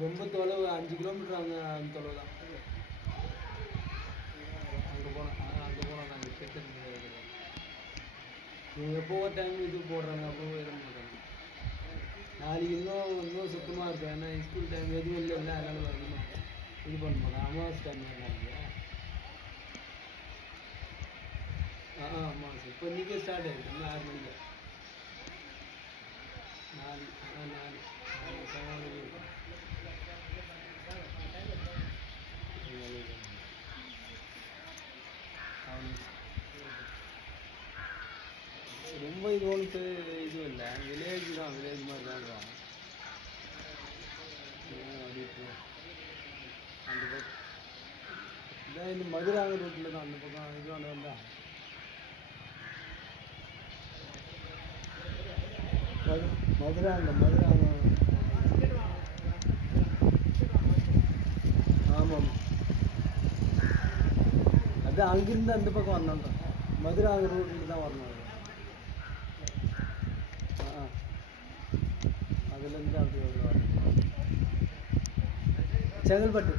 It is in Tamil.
ரொம்ப தொலைவு 5 கிலோமீட்டர் அந்த தொலைவு தான். அங்கே போனால் நாங்கள் கிட்ட இவங்க எப்போ ஒரு டைம் இது போடுறாங்க, அப்போ எதுவும் மாட்டாங்க. நாளைக்கு இன்னும் சுத்தமாக இருக்கும். ஏன்னா ஸ்கூல் டைம் எதுவும் இல்லை அதனால அதிகமாக இது பண்ண மாட்டேன். அமாவாசை டைம் நாளைக்கு. அமாவாசை இப்போ இன்றைக்கே ஸ்டார்ட் ஆகிடுது. இன்னும் 6 மணிக்கு ரொம்ப இது ஒன்று இதுவும் இல்லை. வில்லேஜ் தான், வில்லேஜ் மாதிரி தான் இருக்கும். அந்த பக்கம் இதான் இந்த மதுராங்க ரோட்டில் தான். அந்த பக்கம் இது ஒன்று வந்தா மதுராங்க. ஆமாம், அது அங்கிருந்து அந்த பக்கம் வரணும். மதுராங்க ரோட்டில் தான் வரணும். அதுலேருந்து அப்படி வரணும். செங்கல்பட்டு